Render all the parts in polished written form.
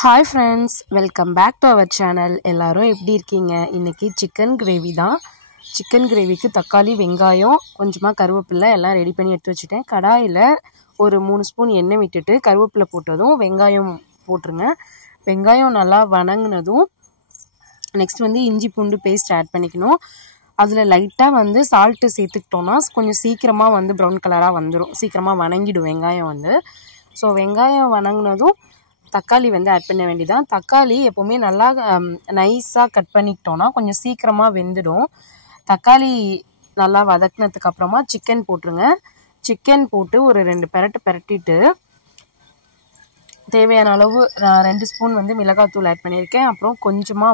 Hi friends, welcome back to our channel. எல்லாரும் எப்படி இருக்கீங்க? இன்னைக்கு chicken gravy தான். chicken gravyக்கு தக்காளி, வெங்காயம், கொஞ்சமா கருவேப்பிலை எல்லாம் ரெடி பண்ணி எடுத்து வச்சிட்டேன். கடாயில ஒரு 3 ஸ்பூன் எண்ணெய் விட்டுட்டு கருவேப்பிலை போட்டதும் வெங்காயம் போட்டுருங்க. வெங்காயம் நல்லா வணங்குனதும் நெக்ஸ்ட் இஞ்சி பூண்டு பேஸ்ட் ஆட் பண்ணிக்கணும். அதுல லைட்டா salt சேர்த்துக்கிட்டோம்னா கொஞ்சம் சீக்கிரமா brown கலரா வந்துரும். சீக்கிரமா வணங்கிடும் வெங்காயம் சோ வெங்காயம் வணங்குனதும் தக்காளி ஆட் பண்ண வேண்டியதான். தக்காளி எப்பவுமே நல்லா நைஸா கட் பண்ணிக்கிட்டோம்னா கொஞ்சம் சீக்கிரமா வெந்துடும். தக்காளி நல்லா வதக்குனதுக்கு அப்புறமா சிக்கன் போட்டுருங்க. சிக்கன் போட்டு ஒரு 2 பெரட்டிட்டு தேவையான அளவு 2 ஸ்பூன் மிளகாய்த்தூள் ஆட் பண்ணியிருக்கேன். அப்புறம் கொஞ்சமா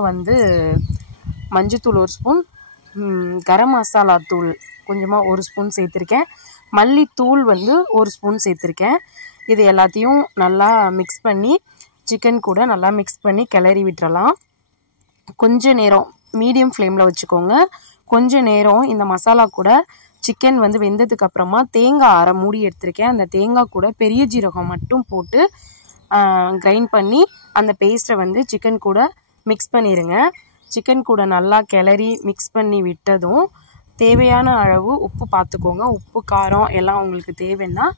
மஞ்சத்தூள் 1 ஸ்பூன், கரம் மசாலா தூள் கொஞ்சமா 1 ஸ்பூன் சேர்த்திருக்கேன். மல்லித்தூள் 1 ஸ்பூன் சேர்த்திருக்கேன். இது எல்லாத்தையும் நல்லா மிக்ஸ் பண்ணி சிக்கன் கூட நல்லா மிக்ஸ் பண்ணி கிளறி விட்டுறலாம். கொஞ்ச நேரம் மீடியம் ஃப்ளேமில் வச்சுக்கோங்க. கொஞ்ச நேரம் இந்த மசாலா கூட சிக்கன் வெந்ததுக்கு அப்புறமா தேங்காய் அரை மூடி எடுத்திருக்கேன். அந்த தேங்காய் கூட பெரிய ஜீரகம் மட்டும் போட்டு கிரைண்ட் பண்ணி அந்த பேஸ்ட்டை சிக்கன் கூட மிக்ஸ் பண்ணிடுங்க. சிக்கன் கூட நல்லா கிளறி மிக்ஸ் பண்ணி விட்டதும் தேவையான அளவு உப்பு பார்த்துக்கோங்க. உப்பு காரம் எல்லாம் உங்களுக்கு தேவைன்னா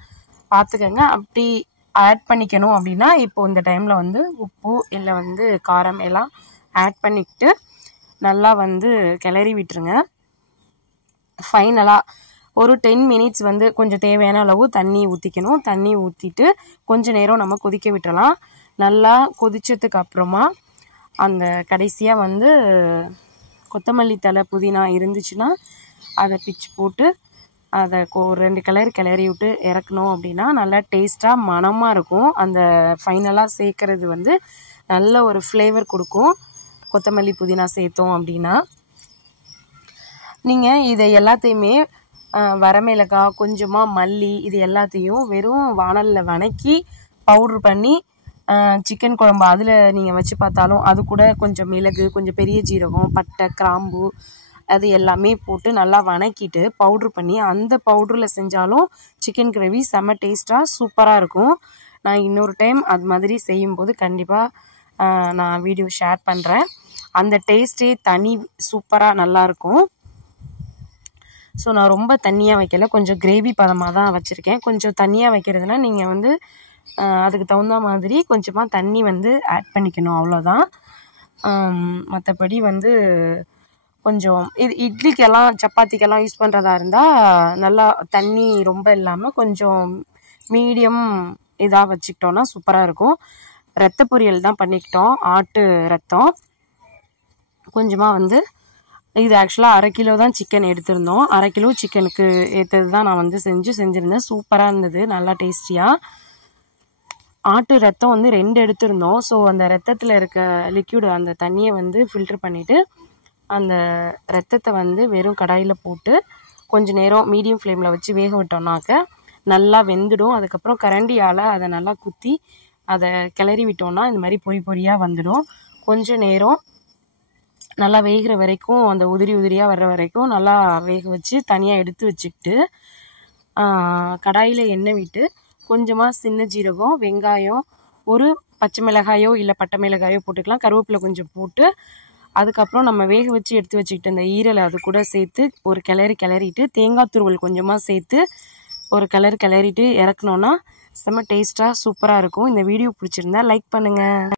பார்த்துக்கங்க. அப்படி ஆட் பண்ணிக்கணும் அப்படின்னா இப்போ இந்த டைமில் உப்பு இல்லை காரம் எல்லாம் ஆட் பண்ணிக்கிட்டு நல்லா கிளறி விட்டுருங்க. ஃபைனலாக ஒரு 10 மினிட்ஸ் கொஞ்சம் தேவையான அளவு தண்ணி ஊற்றிக்கணும். தண்ணி ஊற்றிட்டு கொஞ்ச நேரம் நம்ம கொதிக்க விட்டுறலாம். நல்லா கொதிச்சதுக்கு அப்புறமா அந்த கடைசியாக கொத்தமல்லி தழை புதினா இருந்துச்சுன்னா அதை பிச்சு போட்டு அதை 2 கிளறி விட்டு இறக்கணும் அப்படின்னா நல்லா டேஸ்ட்டாக மணமாக இருக்கும். அந்த ஃபைனலாக சேர்க்கறது நல்ல ஒரு ஃப்ளேவர் கொடுக்கும். கொத்தமல்லி புதினா சேர்த்தோம் அப்படின்னா நீங்கள் இதை எல்லாத்தையுமே வரமிளகாய் கொஞ்சமாக மல்லி இது எல்லாத்தையும் வெறும் வாணலில் வணக்கி பவுட்ரு பண்ணி சிக்கன் குழம்பு அதில் நீங்கள் வச்சு பார்த்தாலும் அது கூட கொஞ்சம் மிளகு, கொஞ்சம் பெரிய ஜீரகம், பட்டை, கிராம்பு அது எல்லாமே போட்டு நல்லா வணக்கிட்டு பவுட்ரு பண்ணி அந்த பவுடரில் செஞ்சாலும் சிக்கன் கிரேவி செம்ம டேஸ்ட்டாக சூப்பராக இருக்கும். நான் இன்னொரு டைம் அது மாதிரி செய்யும்போது கண்டிப்பாக நான் வீடியோ ஷேர் பண்ணுறேன். அந்த டேஸ்ட்டே தனி சூப்பராக நல்லாயிருக்கும். ஸோ நான் ரொம்ப தண்ணியாக வைக்கல, கொஞ்சம் கிரேவி பதமாக தான் வச்சுருக்கேன். கொஞ்சம் தண்ணியாக வைக்கிறதுனா நீங்கள் அதுக்கு தகுந்த மாதிரி கொஞ்சமாக தண்ணி ஆட் பண்ணிக்கணும், அவ்வளோதான். மற்றபடி கொஞ்சம் இது இட்லிக்கெல்லாம் சப்பாத்திக்கெல்லாம் யூஸ் பண்ணுறதா இருந்தால் நல்லா தண்ணி ரொம்ப இல்லாமல் கொஞ்சம் மீடியம் இதாக வச்சுக்கிட்டோன்னா சூப்பராக இருக்கும். ரத்த பொரியல் தான் பண்ணிக்கிட்டோம், ஆட்டு ரத்தம். கொஞ்சமாக இது ஆக்சுவலாக 1/2 கிலோ தான் சிக்கன் எடுத்திருந்தோம். 1/2 கிலோ சிக்கனுக்கு ஏற்றது தான் நான் செஞ்சுருந்தேன். சூப்பராக இருந்தது, நல்லா டேஸ்டியாக. ஆட்டு ரத்தம் 2 எடுத்திருந்தோம். ஸோ அந்த ரத்தத்தில் இருக்க லிக்யூடு அந்த தண்ணியை ஃபில்ட்ரு பண்ணிவிட்டு அந்த ரத்தத்தை வெறும் கடாயில் போட்டு கொஞ்ச நேரம் மீடியம் ஃப்ளேமில் வச்சு வேக விட்டோம்னாக்க நல்லா வெந்துடும். அதுக்கப்புறம் கரண்டியால் அதை நல்லா குத்தி அதை கிளறி விட்டோம்னா இந்த மாதிரி பொரியாக வந்துடும். கொஞ்ச நேரம் நல்லா வேகிற வரைக்கும் அந்த உதிரியாக வர்ற வரைக்கும் நல்லா வேக வச்சு தனியாக எடுத்து வச்சுக்கிட்டு கடாயில் எண்ணெய் விட்டு கொஞ்சமாக சின்ன ஜீரகம், வெங்காயம், ஒரு பச்சை மிளகாயோ இல்லை பட்டை மிளகாயோ போட்டுக்கலாம், கருவேப்பிலை கொஞ்சம் போட்டு அதுக்கப்புறம் நம்ம வேக வச்சு எடுத்து வச்சுக்கிட்டு அந்த ஈரலை அது கூட சேர்த்து ஒரு கிளறிட்டு தேங்காய் துருவல் கொஞ்சமாக சேர்த்து ஒரு கிளறிட்டு இறக்கணுன்னா செம்ம டேஸ்ட்டாக சூப்பராக இருக்கும். இந்த வீடியோ பிடிச்சிருந்தா லைக் பண்ணுங்கள்.